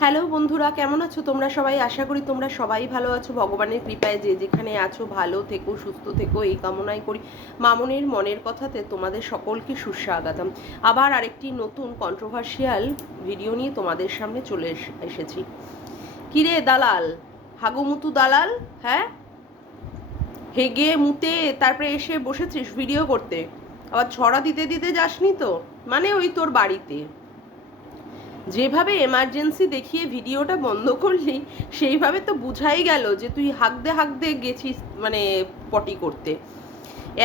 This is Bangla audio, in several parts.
হ্যালো বন্ধুরা, কেমন আছো? তোমরা সবাই? আশা করি তোমরা সবাই ভালো আছো। ভগবানের কৃপায় যে যেখানে আছো, ভালো থেকো, সুস্থ থেকো, এই কামনাই করি। মামনের মনের কথাতে তোমাদের সকলকে সুস্বাগতম। আবার আরেকটি নতুন কন্ট্রোভার্সিয়াল ভিডিও নিয়ে তোমাদের সামনে চলে এস- এসেছি। কিরে দালাল? হাগুমুতু দালাল? হ্যাঁ? হেগে মুতে, তারপরে এসে বসেছিস ভিডিও করতে। আবার ছড়া দিতে দিতে যাসনি তো? মানে ওই তোর বাড়িতে। যেভাবে এমার্জেন্সি দেখিয়ে ভিডিওটা বন্ধ করলি, সেইভাবে তো বুঝাই গেল যে তুই হাঁকতে হাঁকতে গেছিস মানে পটি করতে।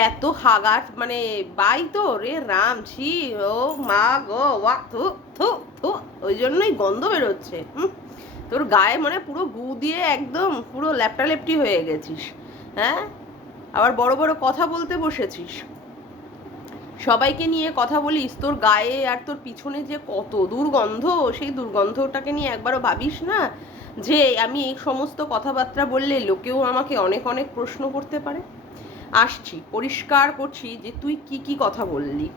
এত হাগার মানে বাই তো রে রাম, ছি, ও, মা গো, ওয়া, থু থু থু, ওই জন্যই গন্ধ বেরোচ্ছে, হুম? তোর গায়ে মানে পুরো গু দিয়ে একদম পুরো ল্যাপটা লেপটি হয়ে গেছিস হ্যাঁ? আবার বড় বড় কথা বলতে বসেছিস। সবাইকে নিয়ে কথা বলিস, তোর গায়ে আর তোর পিছনে যে কত দুর্গন্ধ, সেই দুর্গন্ধটাকে নিয়ে একবারও ভাবিস না যে আমি এই সমস্ত কথাবার্তা বললে লোকেও আমাকে অনেক অনেক প্রশ্ন করতে পারে? আসছি, পরিষ্কার করছি যে তুই কি কি কথা বললি।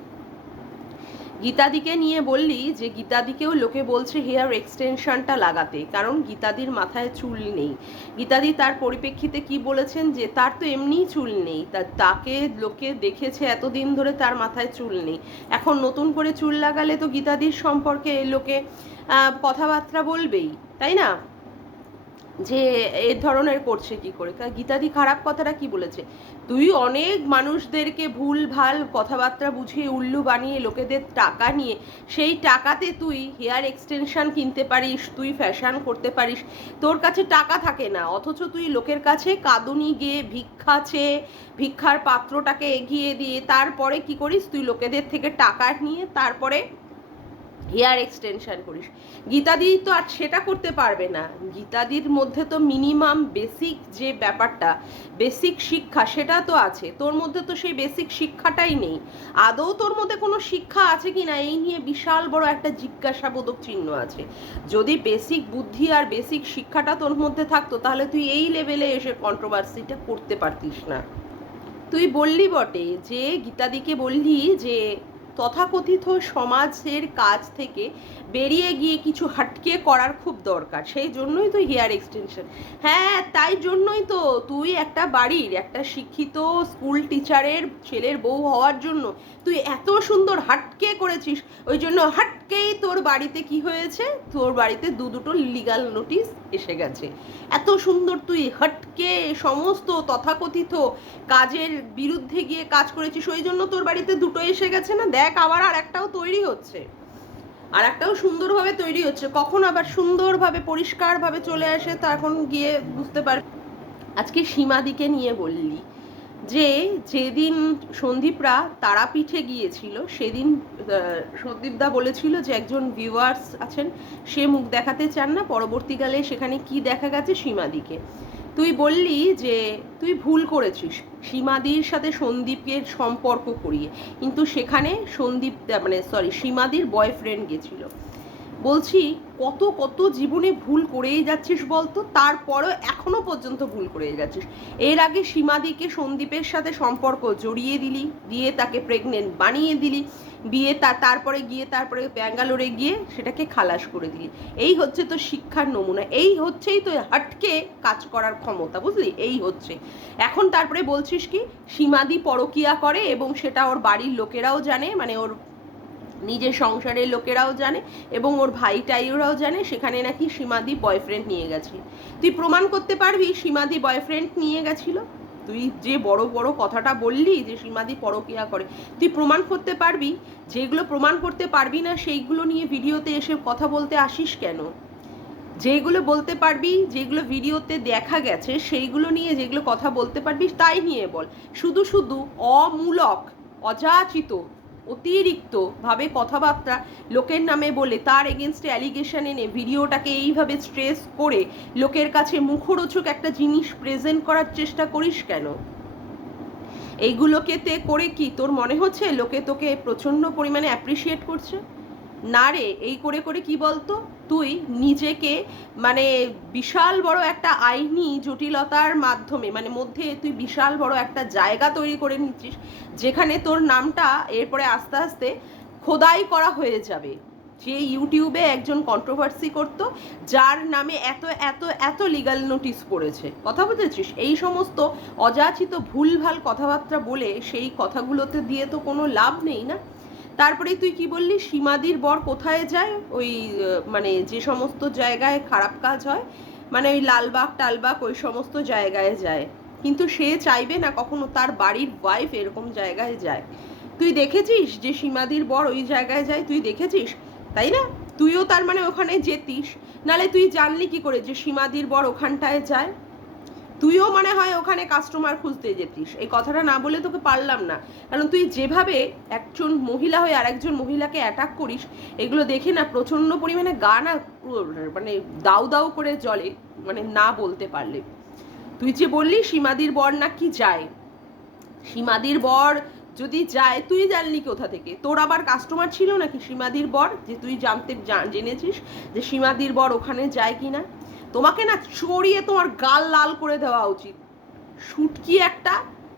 গীতাদিকে নিয়ে বললি যে গীতাদিকেও লোকে বলছে হেয়ার এক্সটেনশনটা লাগাতে, কারণ গীতাদির মাথায় চুল নেই। গীতাদি তার পরিপ্রেক্ষিতে কি বলেছেন যে তার তো এমনিই চুল নেই, তা তাকে লোকে দেখেছে এতদিন ধরে তার মাথায় চুল নেই। এখন নতুন করে চুল লাগালে তো গীতাদির সম্পর্কে লোকে কথাবার্তা বলবেই, তাই না? যে এ ধরনের করছে কি করে? গীতাদি খারাপ কথাটা কি বলেছে? তুই অনেক মানুষদেরকে ভুল, ভালো কথাবার্তা বুঝিয়ে উল্লু বানিয়ে লোকেদের টাকা নিয়ে, সেই টাকাতে তুই হেয়ার এক্সটেনশন কিনতে পারিস, তুই ফ্যাশন করতে পারিস। তোর কাছে টাকা থাকে না, অথচ তুই লোকের কাছে কাঁদুনি গিয়ে ভিক্ষা চেয়ে, ভিক্ষার পাত্রটাকে এগিয়ে দিয়ে, তারপরে কি করিস? তুই লোকেদের থেকে টাকা নিয়ে, তারপরে হেয়ার এক্সটেনশন করিস। গীতাদি তো আর সেটা করতে পারবে না। গীতাদির মধ্যে তো মিনিমাম বেসিক যে ব্যাপারটা বেসিক শিক্ষা সেটা তো আছে। তোর মধ্যে তো সেই বেসিক শিক্ষাটাই নেই। আদৌ তোর মধ্যে কোনো শিক্ষা আছে কি না এই নিয়ে বিশাল বড় একটা জিজ্ঞাসাবোধক চিহ্ন আছে। যদি বেসিক বুদ্ধি আর বেসিক শিক্ষাটা তোর মধ্যে থাকতো, তাহলে তুই এই লেভেলে এসে কন্ট্রোভার্সিটা করতে পারতিস না। তুই বললি বটে যে গীতাদিকে বললি যে তথাকথিত সমাজের কাজ থেকে বেরিয়ে গিয়ে কিছু হাটকে করার খুব দরকার। সেই জন্যই তো হেয়ার এক্সটেনশন হ্যাঁ তাই জন্যই তো। তুই একটা বাড়ির, একটা শিক্ষিত স্কুল টিচারের ছেলের বউ হওয়ার জন্য তুই এত সুন্দর হাটকে করেছিস। ওই জন্য হাটকেই তোর বাড়িতে কি হয়েছে? তোর বাড়িতে দু দুটো লিগাল নোটিশ এসে গেছে। এত সুন্দর তুই হটকে সমস্ত তথাকথিত কাজের বিরুদ্ধে গিয়ে কাজ করেছিস, ওই জন্য তোর বাড়িতে দুটো এসে গেছে না? দেখ, আবার আর একটাও তৈরি হচ্ছে। আর একটাও সুন্দরভাবে তৈরি হচ্ছে। কখন আবার সুন্দরভাবে, পরিষ্কারভাবে চলে আসে তা এখন গিয়ে বুঝতে পার আজকে সীমাদিকে নিয়ে বললি যে যেদিন সন্দীপরা তারাপীঠে গিয়েছিল, সেদিন সন্দীপদা বলেছিল যে একজন ভিউয়ার্স আছেন, সে মুখ দেখাতে চান না, পরবর্তীকালে সেখানে কি দেখা গেছে সীমাদিকে। তুই বললি যে তুই ভুল করেছিস, সীমাদির সাথে সন্দীপের সম্পর্ক করিয়ে। কিন্তু সেখানে সন্দীপ মানে সরি সীমাদির বয়ফ্রেন্ড গেছিল। বলছি, কত কত জীবনে ভুল করেই যাচ্ছিস বলতো? তারপরেও এখনও পর্যন্ত ভুল করেই যাচ্ছিস। এর আগে সীমাদিকে সন্দীপের সাথে সম্পর্ক জড়িয়ে দিলি, দিয়ে তাকে প্রেগনেন্ট বানিয়ে দিলি বিয়ে তার তারপরে গিয়ে তারপরে ব্যাঙ্গালোরে গিয়ে সেটাকে খালাস করে দিলি। এই হচ্ছে তো শিক্ষার নমুনা। এই হচ্ছেই তো হাটকে কাজ করার ক্ষমতা, বুঝলি? এই হচ্ছে। এখন তারপরে বলছিস কি, সীমাদি পরকিয়া করে এবং সেটা ওর বাড়ির লোকেরাও জানে মানে ওর নিজের সংসারের লোকেরাও জানে এবং ওর ভাই টাইরাও জানে, সেখানে নাকি সীমাদি বয়ফ্রেন্ড নিয়ে গেছে। তুই প্রমাণ করতে পারবি সীমাদি বয়ফ্রেন্ড নিয়ে গেছিল? তুই যে বড় বড় কথাটা বললি যে সীমাদি পরকিয়া করে, তুই প্রমাণ করতে পারবি? যেগুলো প্রমাণ করতে পারবি না, সেইগুলো নিয়ে ভিডিওতে এসে কথা বলতে আসিস কেন? যেগুলো বলতে পারবি, যেগুলো ভিডিওতে দেখা গেছে, সেইগুলো নিয়ে যেগুলো কথা বলতে পারবি, তাই নিয়ে বল। শুধু শুধু অমূলক, অযাচিত অতিরিক্ত ভাবে কথাবার্তা লোকের নামে বলে তার এগেনস্টে অ্যালিগেশন এনে ভিডিওটাকে এইভাবে স্ট্রেস করে লোকের কাছে মুখরোচক একটা জিনিস প্রেজেন্ট করার চেষ্টা করিস কেন? এইগুলোকে তে করে কি তোর মনে হচ্ছে লোকে তোকে প্রচণ্ড পরিমাণে অ্যাপ্রিসিয়েট করছে? না রে, এই করে করে কি বলতো? তুই নিজেকে মানে বিশাল বড় একটা আইনি জটিলতার মাধ্যমে মানে মধ্যে তুই বিশাল বড় একটা জায়গা তৈরি করে নিচ্ছিস, যেখানে তোর নামটা এরপরে আস্তে আস্তে খোদাই করা হয়ে যাবে। যে ইউটিউবে একজন কন্ট্রোভার্সি করতো, যার নামে এত এত এত লিগাল নোটিশ পড়েছে। কথা বুঝেছিস? এই সমস্ত অযাচিত ভুলভাল কথাবার্তা বলে সেই কথাগুলোতে দিয়ে তো কোনো লাভ নেই না? তারপরে তুই কি বললি? সীমাদির বর কোথায় যায়? ওই মানে যে সমস্ত জায়গায় খারাপ কাজ হয় মানে ওই লালবাগ, টালবাগ, ওই সমস্ত জায়গায় যায়। কিন্তু সে চাইবে না কখনো তার বাড়ির ওয়াইফ এরকম জায়গায় যায়। তুই দেখেছিস যে সীমাদির বর ওই জায়গায় যায়? তুই দেখেছিস? তাই না? তুইও তার মানে ওখানে যেতিস। নালে তুই জানলি কি করে যে সীমাদির বর ওখানটায় যায়? তুইও মনে হয় ওখানে কাস্টমার খুঁজতে যেতিস। এই কথাটা না বলে তোকে পারলাম না। কারণ তুই যেভাবে একজন মহিলা হয়ে আরেকজন মহিলাকে অ্যাটাক করিস, এগুলো দেখে না প্রচণ্ড পরিমাণে গা না মানে দাউ দাউ করে জলে মানে না বলতে পারলে। তুই যে বললি সীমাদির বর না কি যায়। সীমাদির বর যদি যায়, তুই জানলি কোথা থেকে? তোর আবার কাস্টমার ছিল নাকি সীমাদির বর? যে তুই জানতে জেনেছিস যে সীমাদির বর ওখানে যায় কি না তোমাকে না চড়িয়ে তোমার গাল লাল করে দেওয়া উচিত। শুটকি একটা,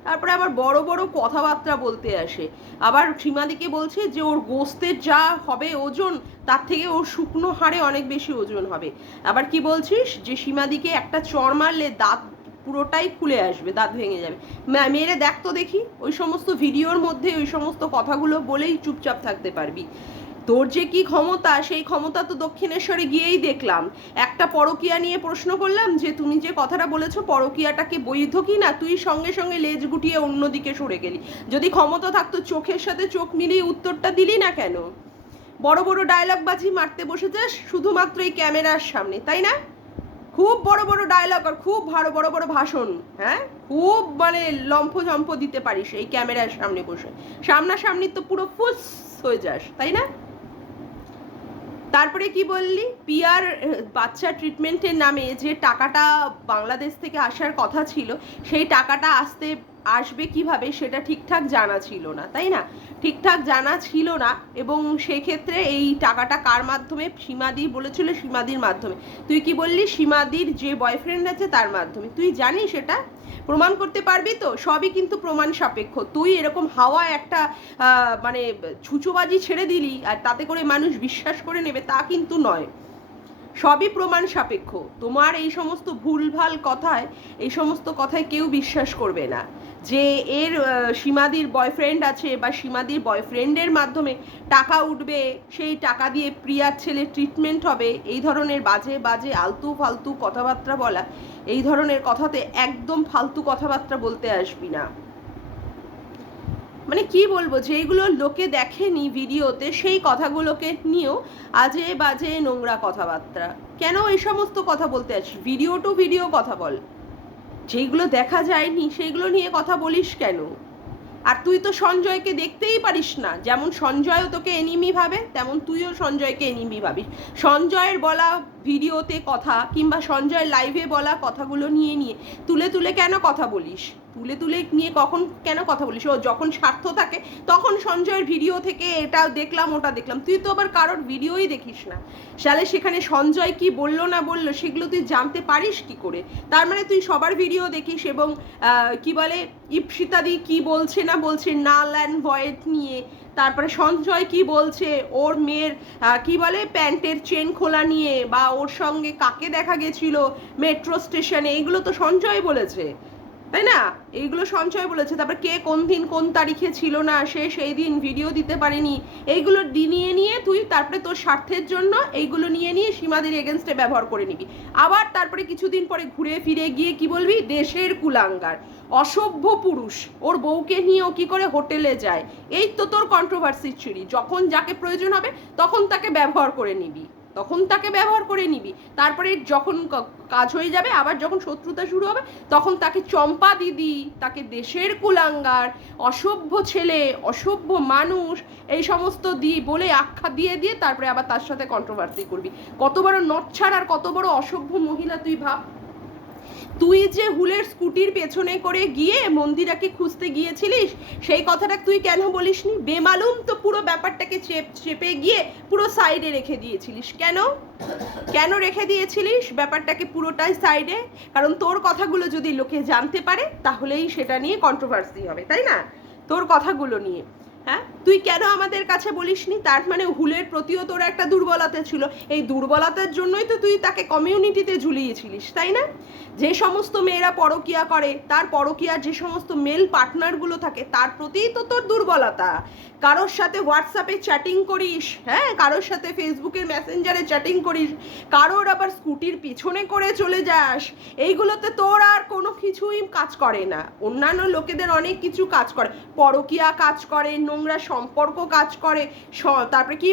তারপরে আবার বড় বড় কথাবার্তা বলতে আসে। আবার সীমাদিকে বলছে যে, ওর গোস্তের যা হবে ওজন, তার থেকে ওর শুকনো হাড়ে অনেক বেশি ওজন হবে। আবার কি বলছিস? যে, সীমাদিকে একটা চড় মারলে দাঁত পুরোটাই খুলে আসবে, দাঁত ভেঙে যাবে। মে- মেরে দেখ তো দেখি, ওই সমস্ত ভিডিওর মধ্যে ওই সমস্ত কথাগুলো বলেই চুপচাপ থাকতে পারবি। তোর যে কি ক্ষমতা, সেই ক্ষমতা তো দক্ষিণেশ্বরে গিয়েই দেখলাম। একটা পরকিয়া নিয়ে প্রশ্ন করলাম যে, তুমি যে কথাটা বলেছ পরকিয়াটাকে বৈধ কি না? তুই সঙ্গে সঙ্গে লেজ গুটিয়ে অন্যদিকে সরে গেলি। যদি ক্ষমতা থাকতো, চোখের সাথে চোখ মিলিয়ে উত্তরটা দিলি না কেন? বড় বড় ডায়লগ বাজি মারতে বসে যাস শুধুমাত্র এই ক্যামেরার সামনে, তাই না? খুব বড় বড় ডায়লগ আর খুব ভালো বড় বড় ভাষণ হ্যাঁ? খুব মানে লম্ফ ঝম্প দিতে পারিস এই ক্যামেরার সামনে বসে। সামনাসামনি তো পুরো ফুস হয়ে যাস, তাই না? তারপরে কি বললি? পিয়ার বাচ্চা ট্রিটমেন্টের নামে যে টাকাটা বাংলাদেশ থেকে আসার কথা ছিল, সেই টাকাটা আসতে আসবে কীভাবে সেটা ঠিকঠাক জানা ছিল না, তাই না? ঠিকঠাক জানা ছিল না এবং সেক্ষেত্রে এই টাকাটা কার মাধ্যমে? সীমাদি বলেছিল সীমাদির মাধ্যমে। তুই কি বললি? সীমাদির যে বয়ফ্রেন্ড আছে তার মাধ্যমে। তুই জানিস এটা? প্রমাণ করতে পারবি তো? সবই কিন্তু প্রমাণ সাপেক্ষ। তুই এরকম হাওয়া একটা মানে ছুচোবাজি ছেড়ে দিলি আর তাতে করে মানুষ বিশ্বাস করে নেবে তা কিন্তু নয়। সবই প্রমাণ সাপেক্ষ। তোমার এই সমস্ত ভুলভাল কথায়, এই সমস্ত কথায় কেউ বিশ্বাস করবে না। যে এর সীমাদির বয়ফ্রেন্ড আছে বা সীমাদির বয়ফ্রেন্ডের মাধ্যমে টাকা উঠবে, সেই টাকা দিয়ে প্রিয়ার ছেলে ট্রিটমেন্ট হবে, এই ধরনের বাজে বাজে, আলতু ফালতু কথাবার্তা বলা, এই ধরনের কথাতে একদম ফালতু কথাবার্তা বলতে আসবি না। মানে কি বলব যেগুলো লোকে দেখেনি ভিডিওতে, সেই কথাগুলোকে নিয়েও আজে বাজে নোংরা কথাবার্তা। কেন এই সমস্ত কথা বলতে আসিস ভিডিও টু ভিডিও কথা বল। যেগুলো দেখা যায়নি, সেইগুলো নিয়ে কথা বলিস কেন? আর তুই তো সঞ্জয়কে দেখতেই পারিস না। যেমন সঞ্জয়ও তোকে এনিমি ভাবে, তেমন তুইও সঞ্জয়কে এনিমি ভাবিস। সঞ্জয়ের বলা ভিডিওতে কথা, কিংবা সঞ্জয়ের লাইভে বলা কথাগুলো নিয়ে নিয়ে তুলে তুলে কেন কথা বলিস? তুলে তুলে নিয়ে কখন কেন কথা বলিস? ও যখন স্বার্থ থাকে, তখন সঞ্জয়ের ভিডিও থেকে এটা দেখলাম, ওটা দেখলাম। তুই তো আবার কারোর ভিডিওই দেখিস না। সালে সেখানে সঞ্জয় কি বলল না বলল, সেগুলো তুই জানতে পারিস কি করে? তার মানে তুই সবার ভিডিও দেখিস এবং কি বলে ইপসিতাদি কি বলছে না বলছে, নাল অ্যান্ড ভয়েড নিয়ে। তারপরে সঞ্জয় কি বলছে, ওর মেয়ের কি বলে, প্যান্টের চেন খোলা নিয়ে বা ওর সঙ্গে কাকে দেখা গেছিল মেট্রো স্টেশনে এগুলো তো সঞ্জয় বলেছে। তাই না? এইগুলো সঞ্চয় বলেছে। তারপর কে কোন দিন কোন তারিখে ছিল না, সে সেই দিন ভিডিও দিতে পারেনি। এইগুলো নিয়ে নিয়ে তুই তারপরে তোর স্বার্থের জন্য এইগুলো নিয়ে নিয়ে সীমাদের এগেনস্টে ব্যবহার করে নিবি। আবার তারপরে কিছুদিন পরে ঘুরে ফিরে গিয়ে কি বলবি? দেশের কুলাঙ্গার। অসভ্য পুরুষ। ওর বউকে নিয়ে ও কি করে হোটেলে যায়? এই তো তোর কন্ট্রোভার্সির ছিঁড়ি যখন যাকে প্রয়োজন হবে, তখন তাকে ব্যবহার করে নিবি। তখন তাকে ব্যবহার করে নিবি। তারপরে যখন কাজ হয়ে যাবে, আবার যখন শত্রুতা শুরু হবে, তখন তাকে চম্পা দিদি, তাকে দেশের কুলাঙ্গার, অসভ্য ছেলে, অসভ্য মানুষ, এই সমস্ত দি বলে আখ্যা দিয়ে দিয়ে তারপরে আবার তার সাথে কন্ট্রোভার্সি করবি। কত বড় নচ্ছার আর কত বড় অসভ্য মহিলা তুই ভাব। তুই যে হুলের স্কুটির পেছনে করে গিয়ে মন্দিরাকে খুঁজতে গিয়েছিলিস, সেই কথাটা তুই কেন বলিসনি? বেমালুম তো পুরো ব্যাপারটাকে চেপ, চেপে গিয়ে পুরো সাইডে রেখে দিয়েছিলিস। কেন? কেন রেখে দিয়েছিলিস ব্যাপারটাকে পুরোটাই সাইডে কারণ তোর কথাগুলো যদি লোকে জানতে পারে, তাহলেই সেটা নিয়ে কন্ট্রোভার্সি হবে, তাই না? তোর কথাগুলো নিয়ে। হ্যাঁ? তুই কেন আমাদের কাছে বলিসনি? তার মানে হুলের প্রতিও তোর একটা দুর্বলতা ছিল। এই দুর্বলতার জন্যই তো তুই তাকে কমিউনিটিতে ঝুলিয়েছিলিস, তাই না? যে সমস্ত মেয়েরা পরকিয়া করে, তার পরকিয়ার যে সমস্ত মেল পার্টনারগুলো থাকে, তার প্রতিই তো তোর দুর্বলতা। কারোর সাথে হোয়াটসঅ্যাপে চ্যাটিং করিস হ্যাঁ? কারোর সাথে ফেসবুকের মেসেঞ্জারে চ্যাটিং করিস, কারোর আবার স্কুটির পিছনে করে চলে যাস, এইগুলোতে তোর আর কোনো কিছুই কাজ করে না। অন্যান্য লোকেদের অনেক কিছু কাজ করে। পরকিয়া কাজ করে নোংরা সম্পর্ক কাজ করে তারপরে কি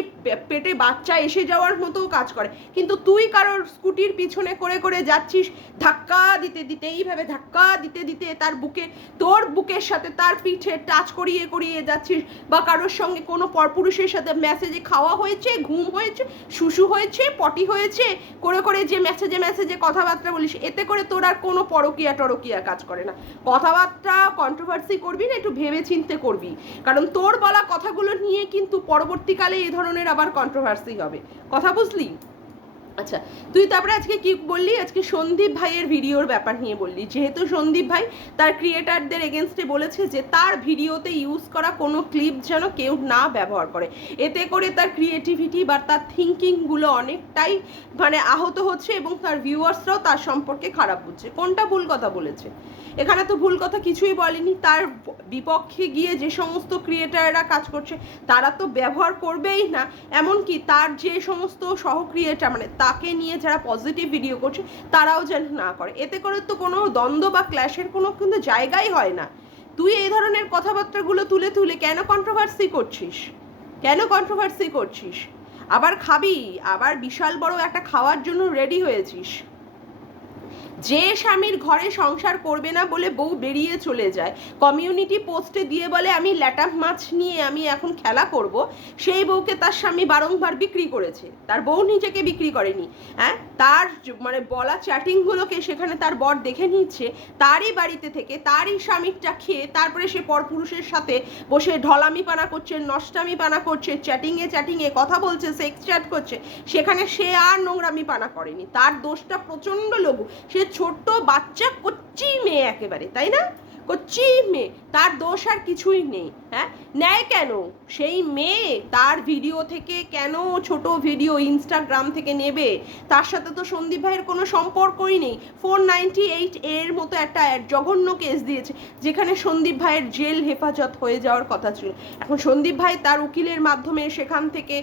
পেটে বাচ্চা এসে যাওয়ার মতো কাজ করে। কিন্তু তুই কারোর স্কুটির পিছনে করে করে যাচ্ছিস, ধাক্কা দিতে দিতে, এইভাবে ধাক্কা দিতে দিতে তার বুকে, তোর বুকের সাথে তার পিঠে টাচ করিয়ে করিয়ে যাচ্ছিস বা কারোর সঙ্গে কোনো পরপুরুষের সাথে মেসেজে খাওয়া হয়েছে, ঘুম হয়েছে, শুশু হয়েছে, পটি হয়েছে, করে করে যে মেসেজে মেসেজে কথাবার্তা বলিস, এতে করে তোর আর কোনো পরকিয়া টরকিয়া কাজ করে না। কথাবার্তা কন্ট্রোভার্সি করবি না, একটু ভেবে চিনতে করবি। কারণ তোর বলা কথাগুলো নিয়ে কিন্তু পরবর্তীকালে এ ধরনের আবার কন্ট্রোভার্সি হবে। কথা বুঝলি? আচ্ছা তুই তারপরে আজকে কি বললি? আজকে সন্দীপ ভাইয়ের ভিডিওর ব্যাপার নিয়ে বললি। যেহেতু সন্দীপ ভাই তার ক্রিয়েটারদের এগেনস্টে বলেছে যে তার ভিডিওতে ইউজ করা কোনো ক্লিপ যেন কেউ না ব্যবহার করে। এতে করে তার ক্রিয়েটিভিটি বা তার থিঙ্কিংগুলো অনেকটাই মানে আহত হচ্ছে এবং তার ভিউয়ার্সরাও তার সম্পর্কে খারাপ বুঝছে। কোনটা ভুল কথা বলেছে? এখানে তো ভুল কথা কিছুই বলেনি। তার বিপক্ষে গিয়ে যে সমস্ত ক্রিয়েটাররা কাজ করছে, তারা তো ব্যবহার করবেই না। এমনকি তার যে সমস্ত সহ ক্রিয়েটার মানে তাকে নিয়ে যারা পজিটিভ ভিডিও করছে, তারাও যেন না করে। এতে করে তো কোনো দ্বন্দ্ব বা ক্ল্যাশের কোনো কিন্তু জায়গাই হয় না। তুই এই ধরনের কথাবার্তাগুলো তুলে তুলে কেন কন্ট্রোভার্সি করছিস? কেন কন্ট্রোভার্সি করছিস? আবার খাবি, আবার বিশাল বড় একটা খাওয়ার জন্য রেডি হয়েছিস। যে স্বামীর ঘরে সংসার করবে না বলে বউ বেরিয়ে চলে যায়। কমিউনিটি পোস্টে দিয়ে বলে, আমি ল্যাটাপ মাছ নিয়ে আমি এখন খেলা করব। সেই বউকে তার স্বামী বারংবার বিক্রি করেছে। তার বউ নিজেকে বিক্রি করেনি। হ্যাঁ? তার মানে বলা চ্যাটিংগুলোকে সেখানে তার বর দেখে নিচ্ছে, তারই বাড়িতে থেকে তারই স্বামীরটা খেয়ে তারপরে সে পরপুরুষের সাথে বসে ঢলামি পানা করছে নষ্টামি পানা করছে চ্যাটিংয়ে চ্যাটিংয়ে কথা বলছে সেক্স চ্যাট করছে। সেখানে সে আর নোংরামি পানা করেনি। তার দোষটা প্রচণ্ড লঘু। সে ছোট্ট বাচ্চা কচ্চি মেয়ে একেবারে তাই না? কচ্চি মেয়ে, তার দোষ আর কিছুই নেই হ্যাঁ? নেয় কেন? সেই মেয়ে তার ভিডিও থেকে কেন ছোট ভিডিও ইনস্টাগ্রাম থেকে নেবে? তার সাথে তো সন্দীপ ভাইয়ের কোনো সম্পর্কই নেই। ফোর নাইনটি এইট এর মতো একটা জঘন্য কেস দিয়েছে, যেখানে সন্দীপ ভাইয়ের জেল হেফাজত হয়ে যাওয়ার কথা ছিল। এখন সন্দীপ ভাই তার উকিলের মাধ্যমে সেখান থেকে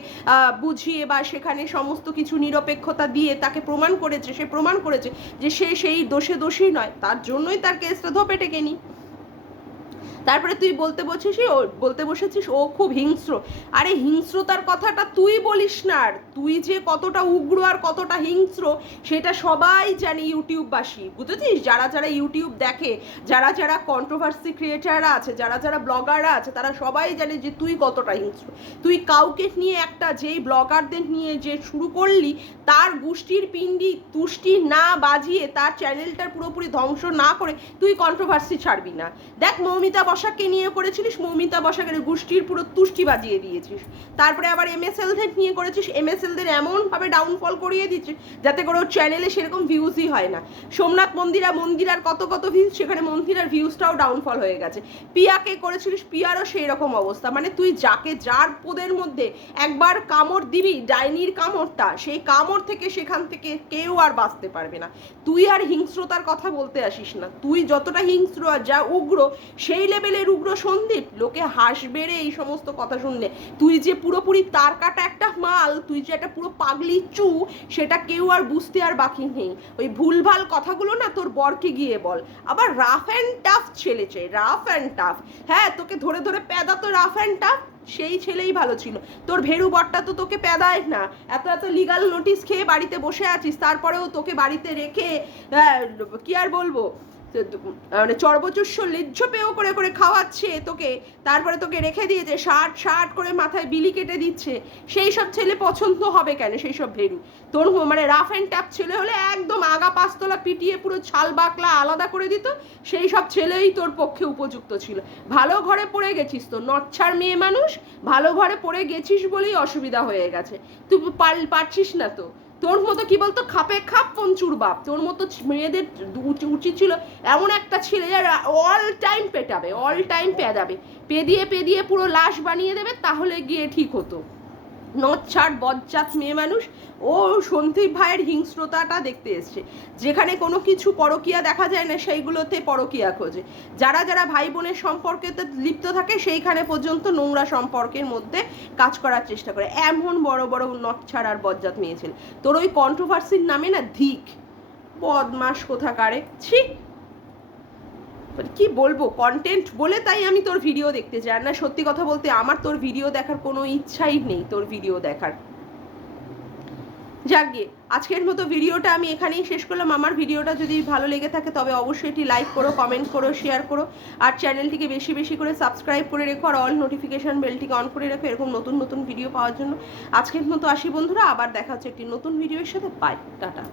বুঝিয়ে বা সেখানে সমস্ত কিছু নিরপেক্ষতা দিয়ে তাকে প্রমাণ করেছে, সে প্রমাণ করেছে যে সে সেই দোষে দোষী নয়। তার জন্যই তার কেসটা ধোপে টেকেনি। তারপরে তুই বলতে বসেছিস ও বলতে বসেছিস, ও খুব হিংস্র। আরে হিংস্রতার কথাটা তুই বলিস না আর। তুই যে কতটা উগ্র আর কতটা হিংস্র, সেটা সবাই জানে ইউটিউববাসী। বুঝেছিস? যারা যারা ইউটিউব দেখে, যারা যারা কন্ট্রোভার্সি ক্রিয়েটাররা আছে, যারা যারা ব্লগাররা আছে, তারা সবাই জানে যে তুই কতটা হিংস্র। তুই কাউকে নিয়ে একটা যেই ব্লগারদের নিয়ে যে শুরু করলি, তার গোষ্ঠীর পিণ্ডি তুষ্টি না বাজিয়ে তার চ্যানেলটার পুরোপুরি ধ্বংস না করে তুই কন্ট্রোভার্সি ছাড়বি না। দেখ মৌমিতা বসাককে নিয়ে করেছিলিস, মৌমিতা বসাকের গোষ্ঠীর পুরো তুষ্টি বাজিয়ে দিয়েছিস। তারপরে আবার এমএসএলদের নিয়ে করেছিস এমএসএলদের এমনভাবে ডাউনফল করিয়ে দিচ্ছিস যাতে করে ওর চ্যানেলে সেরকম ভিউজই হয় না। সোমনাথ মন্দিরা, মন্দিরার কত কত ভিউজ সেখানে মন্দিরার ভিউজটাও ডাউনফল হয়ে গেছে। পিয়াকে করেছিলিস, পিয়ারও সেই রকম অবস্থা। মানে তুই যাকে যার পদের মধ্যে একবার কামড় দিবি, ডাইনির কামড়টা, সেই কামড় থেকে সেখান থেকে কেউ আর বাঁচতে পারবে না। তুই আর হিংস্রতার কথা বলতে আসিস না। তুই যতটা হিংস্র আর যা উগ্র, সেই লেভেলের উগ্র সন্দীপ, লোকে হাসবে রে এই সমস্ত কথা শুনলে। তুই যে পুরোপুরি তার কাটা একটা মাল, তুই যে একটা পুরো পাগলি চু, সেটা কেউ আর বুঝতে আর বাকি নেই। ওই ভুলভাল কথাগুলো না তোর বরকে গিয়ে বল। আবার রাফ অ্যান্ড টাফ ছেলেছে রাফ অ্যান্ড টাফ হ্যাঁ তোকে ধরে ধরে প্যাদা তো রাফ অ্যান্ড টাফ সেই ছেলেই ভালো ছিল। তোর ভেরু বরটা তো তোকে পেদায় না। এত এত লিগাল নোটিশ খেয়ে বাড়িতে বসে আছিস, তারপরেও তোকে বাড়িতে রেখে কি আর বলব? মানে চর্বচুষ্য লিজ্জ পেয়েও করে করে খাওয়াচ্ছে তোকে। তারপরে তোকে রেখে দিয়েছে শার্ট শার্ট করে মাথায় বিলি কেটে দিচ্ছে। সেই সব ছেলে পছন্দ হবে কেন সেই সব ভেরু তোর মানে রাফ অ্যান্ড ট্যাপ ছেলে হলে একদম আগা পাঁচতলা পিটিয়ে পুরো ছাল বাকলা আলাদা করে দিত, সেই সব ছেলেই তোর পক্ষে উপযুক্ত ছিল। ভালো ঘরে পড়ে গেছিস তো, নচ্ছার মেয়ে মানুষ, ভালো ঘরে পড়ে গেছিস বলেই অসুবিধা হয়ে গেছে। তুই পারছিস না তো। তোর মতো কি বলতো খাপে খাপ পঞ্চুর বাপ? তোর মতো মেয়েদের উচ- উচিত ছিল এমন একটা ছেলে যার অল টাইম পেটাবে অল টাইম পেদাবে। পেদিয়ে পেদিয়ে পুরো লাশ বানিয়ে দেবে, তাহলে গিয়ে ঠিক হতো। নদ ছাড় বজ্জাত মেয়ে মানুষ ও সন্দীপ ভাইয়ের হিংস্রতাটা দেখতে এসছে। যেখানে কোনো কিছু পরকিয়া দেখা যায় না, সেইগুলোতে পরকিয়া খোঁজে। যারা যারা ভাই বোনের সম্পর্কেতে লিপ্ত থাকে, সেইখানে পর্যন্ত নোংরা সম্পর্কের মধ্যে কাজ করার চেষ্টা করে। এমন বড় বড় নদ ছাড় আর বজ্জাত মেয়ে ছেলে। তোর ওই কন্ট্রোভার্সির নামে না, ধিক। বদমাস কোথাকারে? ছি! মানে কি বলব কন্টেন্ট বলে তাই আমি তোর ভিডিও দেখতে চাই। না, সত্যি কথা বলতে আমার তোর ভিডিও দেখার কোনো ইচ্ছাই নেই তোর ভিডিও দেখার। যাক গিয়ে আজকের মতো ভিডিওটা আমি এখানেই শেষ করলাম। আমার ভিডিওটা যদি ভালো লেগে থাকে, তবে অবশ্যই এটি লাইক করো কমেন্ট করো শেয়ার করো। আর চ্যানেলটিকে বেশি বেশি করে সাবস্ক্রাইব করে রেখো, আর অল নোটিফিকেশান বেলটিকে অন করে রেখো, এরকম নতুন নতুন ভিডিও পাওয়ার জন্য। আজকের মতো আসি বন্ধুরা, আবার দেখা হচ্ছে একটি নতুন ভিডিওর সাথে। Bye tata.